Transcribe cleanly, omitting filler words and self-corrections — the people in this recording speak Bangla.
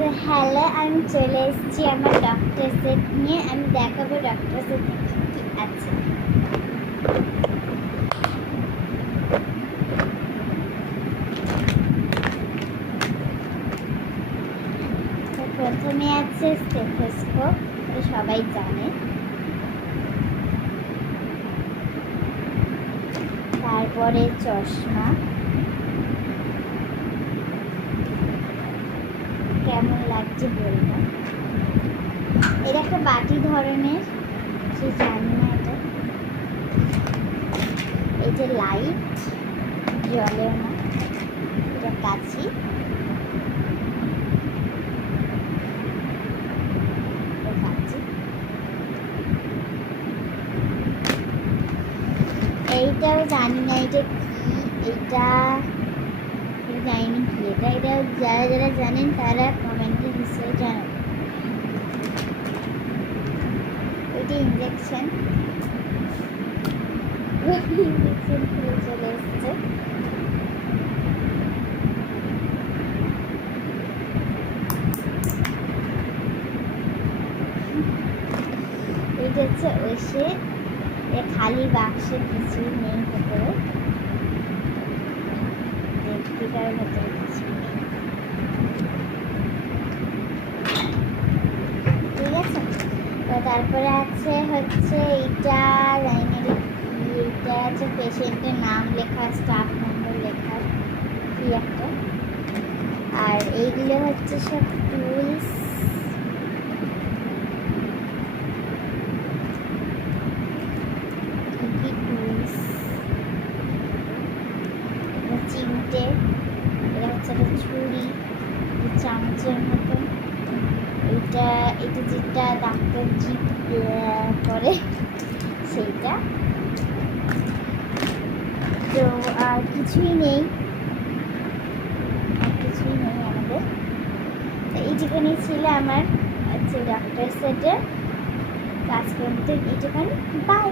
তো হ্যালো, আমি চলে এসেছি আমার ডক্টর সেট নিয়ে। আমি দেখাবো ডক্টর সেটে কী কী আছে। তো প্রথমে আছে স্টেথোস্কোপ, এটা সবাই জানে। তারপরে চশমা, কেমন লাগছে বলবো। এটা একটা বাটি ধরনের, সে জানি না এটা। এই যে লাইট, জ্বলেও না, এটা কাঁচি। এইটাও জানি না এটা কি, এটা জানি না কি এটা। এটা যারা যারা জানেন তারা কমেন্টে নিশ্চয়ই জানাবেন। এটা ইঞ্জেকশন, ইঞ্জেকশন খুলে চলে এসছে। এটা হচ্ছে ওষুধ, খালি বাক্সে কিছুই নেই ভেতরে, টিকার ভেতরে কিছু নেই। ঠিক আছে, তো তারপরে আছে হচ্ছে এইটা জানি না কি, এইটা আছে পেশেন্টের নাম লেখা, স্টাফ নম্বর লেখা কি একটা। আর এইগুলো হচ্ছে সব টুলস। চিমটে, এটা হচ্ছে একটা ছুরি, চামচের মতন। এটা যেটা ডাক্তার জিপ করে সেইটা। তো আর কিছুই নেই, আমাদের। তো এইটুখানি ছিল আমার হচ্ছে ডক্টর সেটের কাজ করতে। এইটুখানি, বাই।